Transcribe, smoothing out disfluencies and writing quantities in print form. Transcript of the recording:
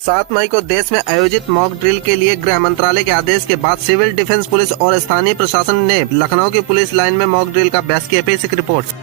7 मई को देश में आयोजित मॉक ड्रिल के लिए गृह मंत्रालय के आदेश के बाद सिविल डिफेंस पुलिस और स्थानीय प्रशासन ने लखनऊ की पुलिस लाइन में मॉक ड्रिल का अभ्यास किया। पेश एक रिपोर्ट।